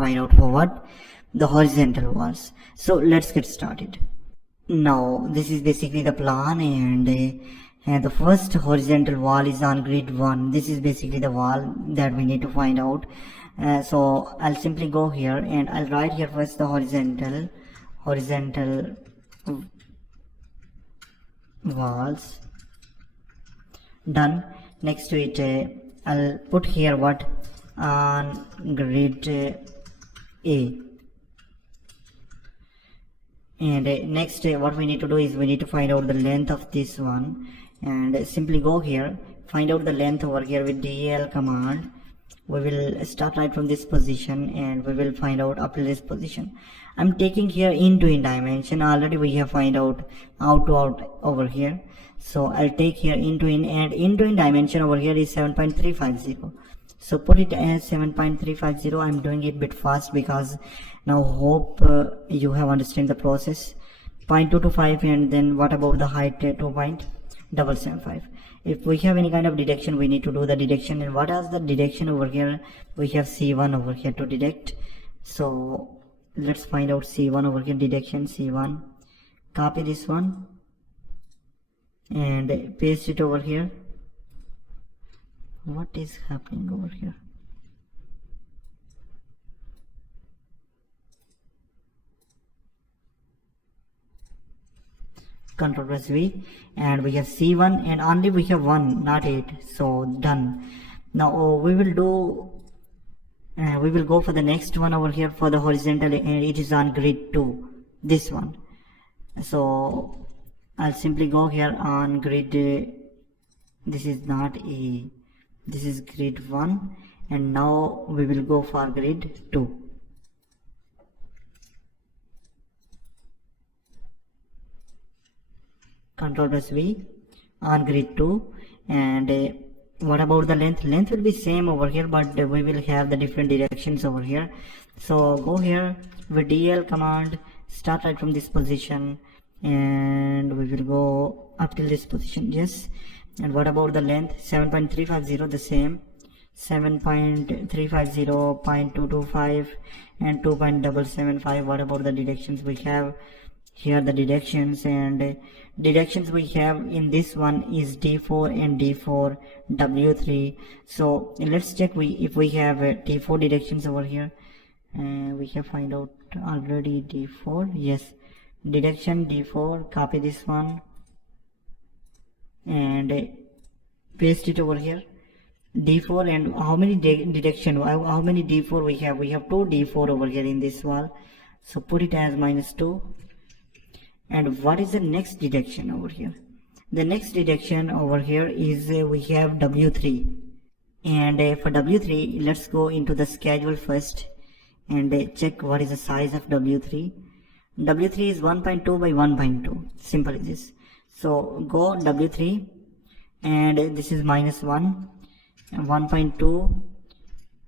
find out for what? The horizontal walls. So let's get started. Now this is basically the plan, and the first horizontal wall is on grid 1. This is basically the wall that we need to find out. So I'll simply go here and I'll write here first the horizontal walls. Done. Next to it I'll put here what? On grid A. And next what we need to do is we need to find out the length of this one, and simply go here, find out the length over here with del command. We will start right from this position and we will find out up to this position. I'm taking here in dimension. Already we have find out out to out over here, so I'll take here in, and in dimension over here is 7.350. So put it as 7.350. I'm doing it a bit fast because now hope you have understand the process. 0.225, and then what about the height? 2.775. If we have any kind of deduction, we need to do the deduction. And what is the deduction over here? We have C1 over here to deduct. So let's find out C1 over here. Deduction C1. Copy this one and paste it over here. What is happening over here? Control press V, and we have C1, and only we have 1, not 8. So done. Now we will go for the next one over here for the horizontal, and it is on grid 2, this one. So I'll simply go here on grid this is not A, this is grid 1, and now we will go for grid 2. Control press V on grid 2, and what about the length? Length will be same over here, but we will have the different directions over here. So go here with del command, start right from this position, and we will go up till this position. Yes. And what about the length? 7.350, the same. 7.350, 0.225, and 2.775. What about the deductions? We have here the deductions, and deductions we have in this one is D4 and D4, W3. So let's check if we have D4 deductions over here. We have find out already D4. Yes, deduction D4. Copy this one and paste it over here. D4, and how many deduction? How many D4 we have? We have 2 D4 over here in this wall. So put it as -2. And what is the next deduction over here? The next deduction over here is we have W3, and for W3 let's go into the schedule first and check what is the size of W3. W3 is 1.2 by 1.2, simple as this. So go W3, and this is -1, 1.2,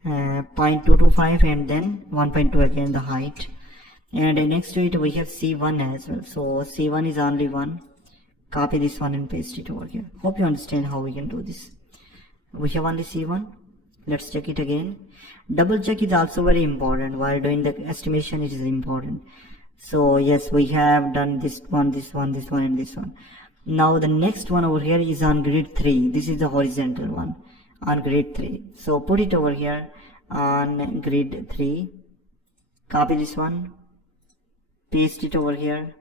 0.225, and then 1.2 again the height. And next to it we have C1 as well. So C1 is only 1. Copy this one and paste it over here. Hope you understand how we can do this. We have only C1. Let's check it again. Double check is also very important while doing the estimation. It is important. So yes, we have done this one, this one, this one, and this one. Now the next one over here is on grid 3. This is the horizontal one on grid 3. So put it over here on grid 3. Copy this one. Paste it over here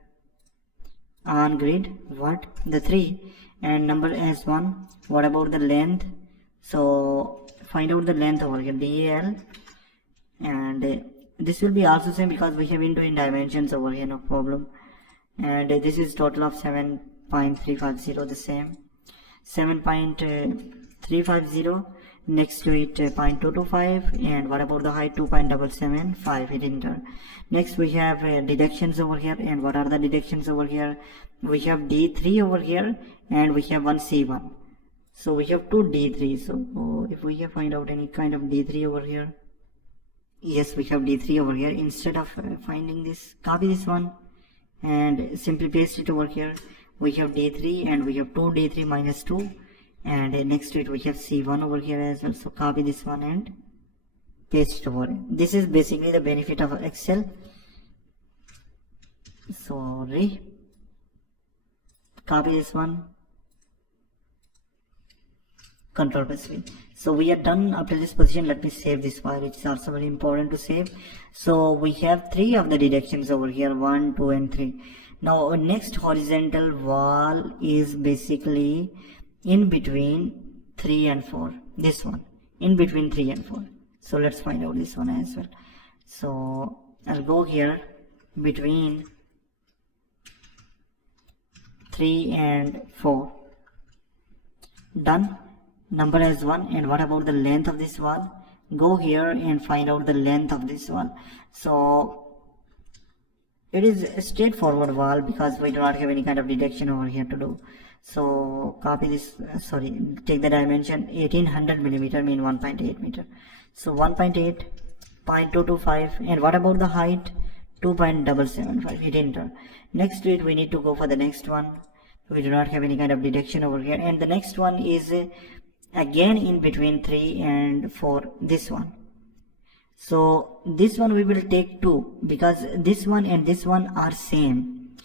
on grid what? The 3, and number as 1. What about the length? So find out the length over here, DL, and this will be also same because we have in dimensions over here, no problem. And this is total of 7.350, the same. 7.350. Next to it 0.225, and what about the height? 2.775. Hit enter. Next we have deductions over here, and what are the deductions over here? We have D3 over here, and we have one C1. So we have 2 D3. So if we have find out any kind of D3 over here, yes, we have D3 over here. Instead of finding this, copy this one and simply paste it over here. We have D3, and we have 2 D3 -2. And next to it we have C1 over here as well. So copy this one and paste it over. This is basically the benefit of Excel. Sorry, copy this one, Control plus V. So we are done up to this position. Let me save this file. It's also very important to save. So we have 3 of the deductions over here, 1, 2 and 3. Now our next horizontal wall is basically in between 3 and 4. This one, in between 3 and 4. So let's find out this one as well. So I'll go here between 3 and 4. Done. Number as 1. And what about the length of this wall? Go here and find out the length of this wall. So it is a straightforward wall because we do not have any kind of deduction over here to do. So copy this, take the dimension 1800 millimeter, mean 1.8 meter. So 1.8, 0.225, and what about the height? 2.775. Hit enter. Next to it we need to go for the next one. We do not have any kind of deduction over here. And the next one is again in between 3 and 4, this one. So this one we will take 2 because this one and this one are same.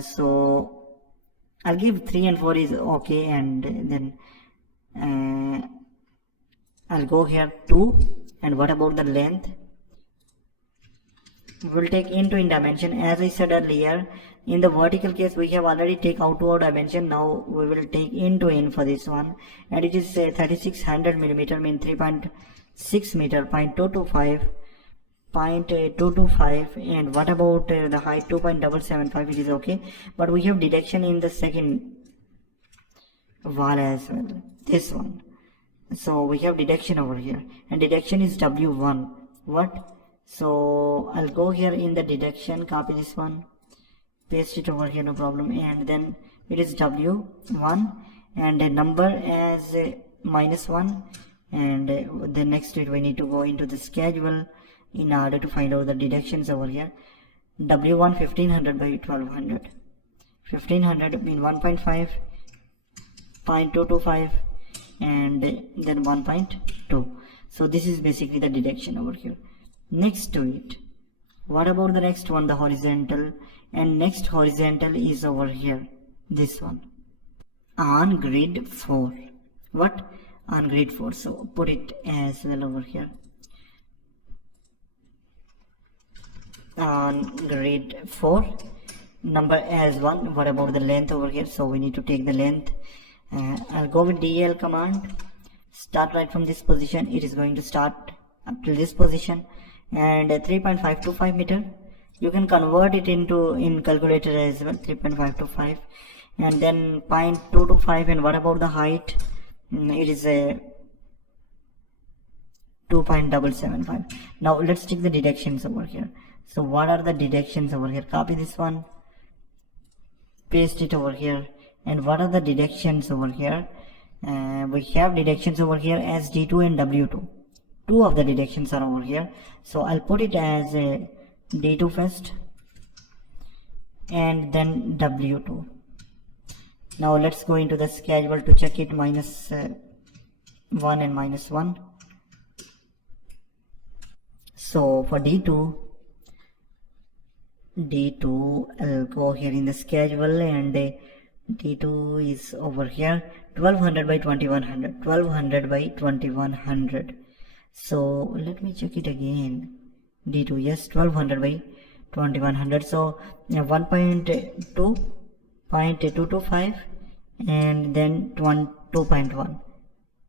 So I'll give 3 and 4 is okay, and then I'll go here 2. And what about the length? We will take into in dimension. As I said earlier, in the vertical case we have already take outward dimension. Now we will take into in for this one, and it is 3600 millimeter, mean 3.6 meter, 0.225, 0.225. And what about the height? 2.775. It is okay, but we have deduction in the second wall as well, this one. So we have deduction over here, and deduction is W1. What? So I'll go here in the deduction, copy this one, paste it over here, no problem. And then it is W1 and a number as -1. And then next to it we need to go into the schedule in order to find out the deductions over here. W1 1500 by 1200. 1500 mean 1.5, 0.225, and then 1.2. So this is basically the deduction over here. Next to it, what about the next one? The horizontal. And next horizontal is over here, this one, on grid 4. What? On grid 4. So put it as well over here, on grid 4, number as 1. What about the length over here? So we need to take the length. I'll go with DL command, start right from this position. It is going to start up to this position, and 3.525 meter. You can convert it into in calculator as well, 3.525, and then 0.225. And what about the height? It is a 2.775. Now let's take the deductions over here. So what are the deductions over here? Copy this one, paste it over here. And what are the deductions over here? We have deductions over here as D2 and W2. 2 of the deductions are over here. So I'll put it as a D2 first and then W2. Now let's go into the schedule to check it, -1 and -1. So for D2, I'll go here in the schedule, and D2 is over here, 1200 by 2100, 1200 by 2100. So let me check it again. D2, yes, 1200 by 2100. So 1.2.225 and then 2.1.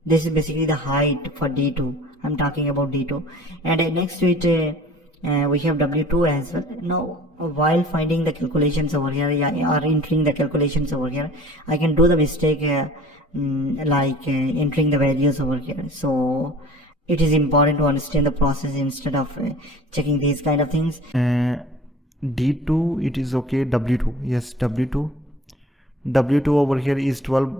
This is basically the height for D2. I'm talking about D2. And next to it we have W2 as well. Now while finding the calculations over here, or entering the calculations over here, I can do the mistake entering the values over here. So it is important to understand the process instead of checking these kind of things. D2, it is okay. W2, yes, W2 over here is 12.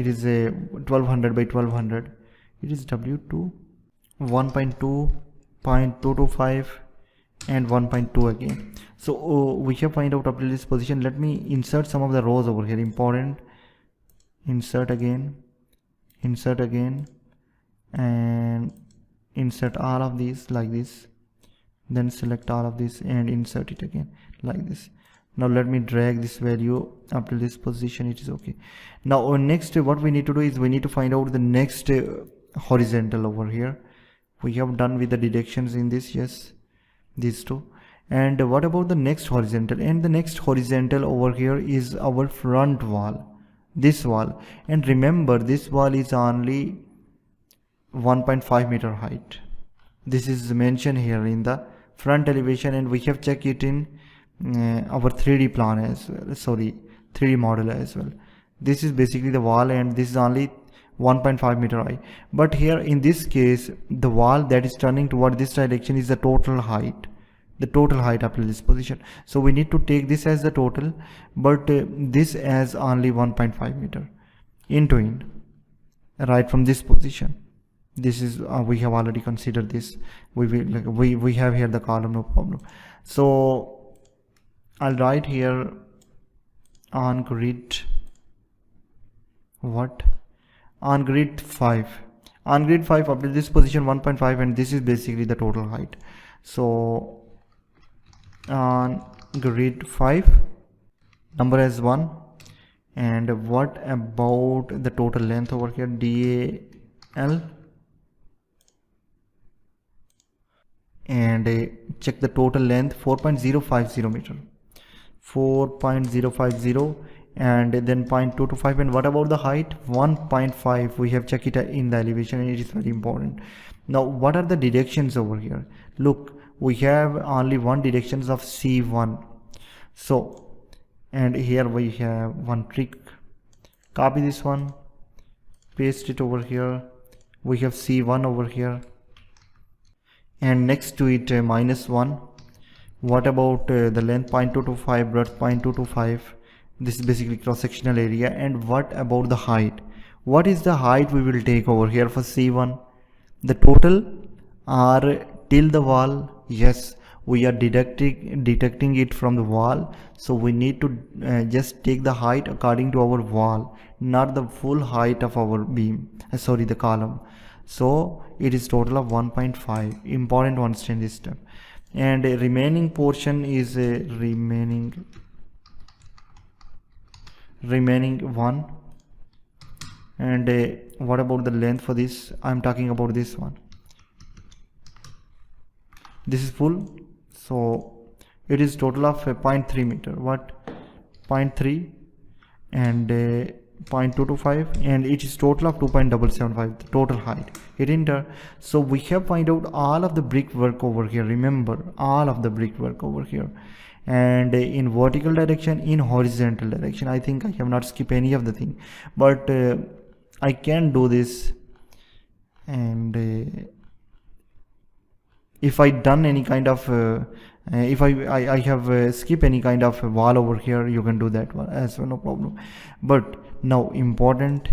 It is a 1200 by 1200. It is W2, 1.2, 0.225 and 1.2 again. So we have find out up to this position. Let me insert some of the rows over here. Important. Insert again, and insert all of these like this, then select all of this and insert it again like this. Now let me drag this value up to this position. It is okay. Now next what we need to do is we need to find out the next horizontal over here. We have done with the deductions in this, yes, these two. And what about the next horizontal? And the next horizontal over here is our front wall, this wall. And remember, this wall is only 1.5 meter height. This is mentioned here in the front elevation, and we have checked it in our 3D plan as well, sorry, 3D model as well. This is basically the wall, and this is only 1.5 meter high. But here in this case, the wall that is turning toward this direction is the total height, the total height up to this position. So we need to take this as the total, but this as only 1.5 meter into in, right from this position. This is we have already considered this. We have here the column, no problem. So I'll write here on grid what, on grid 5, on grid 5 up to this position 1.5, and this is basically the total height. So on grid 5 number as 1, and what about the total length over here, DAL, and check the total length 4.050 meter, 4.050, and then 0.225. And what about the height, 1.5. we have checked it in the elevation, and it is very important. Now what are the deductions over here? Look, we have only one deductions of C1. So, and here we have one trick. Copy this one, paste it over here. We have C1 over here, and next to it -1. What about the length, 0.225, breadth 0.225. This is basically cross-sectional area. And what about the height? What is the height we will take over here for C1? The total or till the wall? Yes, we are deducting it from the wall, so we need to just take the height according to our wall, not the full height of our beam, sorry, the column. So it is total of 1.5. important to understand this step. And a remaining portion is a remaining 1. And what about the length for this? I'm talking about this one. This is full, so it is total of 0.3 meter. What, 0.3 and 0.225, and it is total of 2.775, the total height. Hit enter. So we have find out all of the brickwork over here. Remember, all of the brickwork over here, and in vertical direction, in horizontal direction. I think I have not skipped any of the thing, but I can do this. And if I done any kind of if I have skip any kind of wall over here, you can do that one as well, no problem. But now important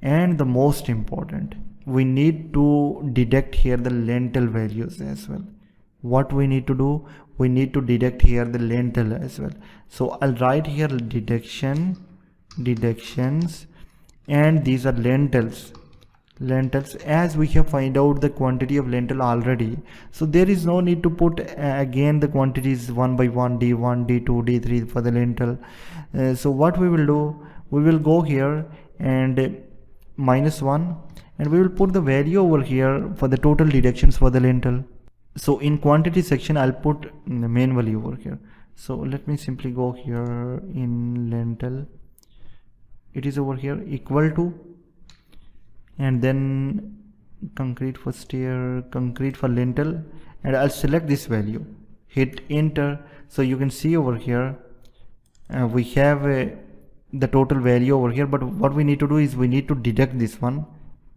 and the most important, we need to deduct here the lintel values as well. What we need to do, we need to deduct here the lintel as well. So I'll write here deductions, and these are lintels, as we have find out the quantity of lintel already, so there is no need to put again the quantities one by one, D1, D2, D3 for the lintel. So what we will do, we will go here and -1, and we will put the value over here for the total deductions for the lintel. So in quantity section, I'll put the main value over here. So let me simply go here in lintel, it is over here equal to, and then concrete for stair, concrete for lintel, and I'll select this value, hit enter. So you can see over here we have the total value over here, but what we need to do is we need to deduct this one.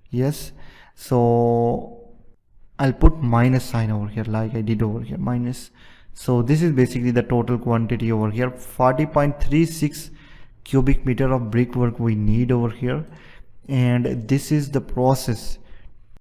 Yes, so I'll put minus sign over here like I did over here, minus. So this is basically the total quantity over here, 40.36 cubic meter of brickwork we need over here. And this is the process